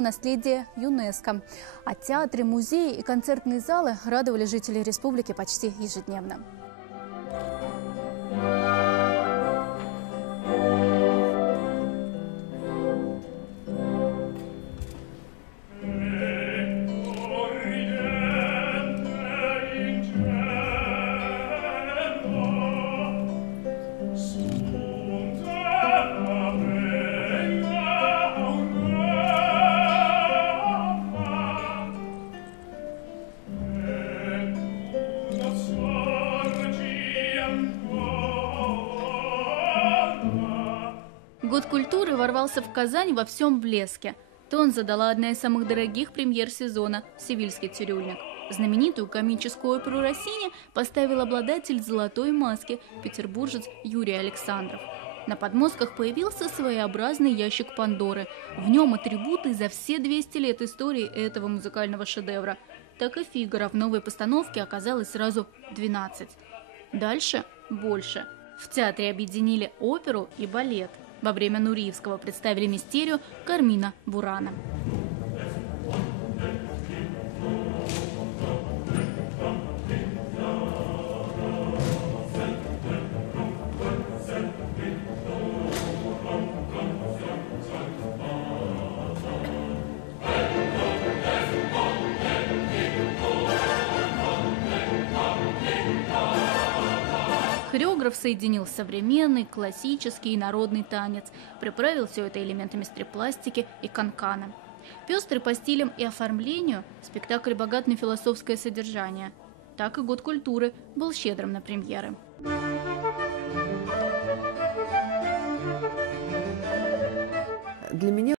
Наследие ЮНЕСКО. А театры, музеи и концертные залы радовали жителей республики почти ежедневно. Год культуры ворвался в Казань во всем блеске. Тон задала одна из самых дорогих премьер сезона – «Севильский цирюльник». Знаменитую комическую оперу Россини поставил обладатель «Золотой маски» петербуржец Юрий Александров. На подмостках появился своеобразный ящик Пандоры. В нем атрибуты за все 200 лет истории этого музыкального шедевра. Так и «Фигаро» в новой постановке оказалось сразу 12. Дальше – больше. В театре объединили оперу и балет. Во время Нуриевского представили мистерию Кармина Бурана. Хореограф соединил современный, классический и народный танец, приправил все это элементами стрип-пластики и канкана. Пестрый по стилям и оформлению, спектакль богат на философское содержание. Так и год культуры был щедрым на премьеры. Для меня